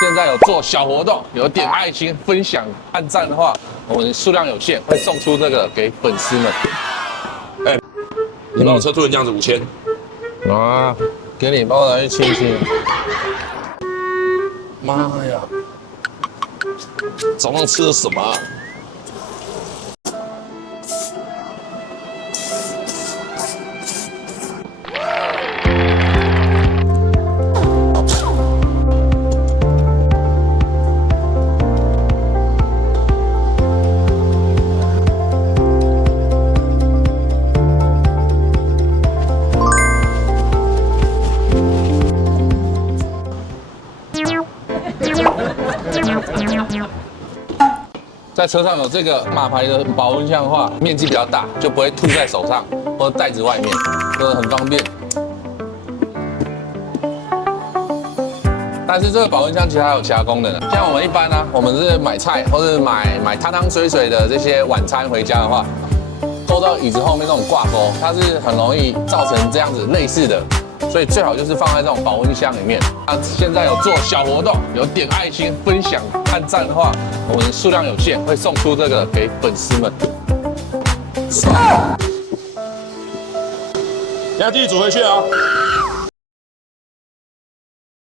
现在有做小活动，有点爱心分享、按赞的话，我们数量有限，会送出这个给粉丝们。哎，你帮我车突然这样子5000。啊，给你，帮我拿去亲亲。妈呀！早上吃的什么啊？在车上有这个马牌的保温箱的话，面积比较大，就不会吐在手上或者袋子外面，这个很方便。但是这个保温箱其实还有其他功能的，像我们一般呢，我们是买菜或者买汤汤水水的这些晚餐回家的话，勾到椅子后面那种挂钩，它是很容易造成这样子类似的。所以最好就是放在这种保温箱里面。那现在有做小活动，有点爱心分享、按赞的话，我们数量有限，会送出这个给粉丝们。你要继续煮回去啊！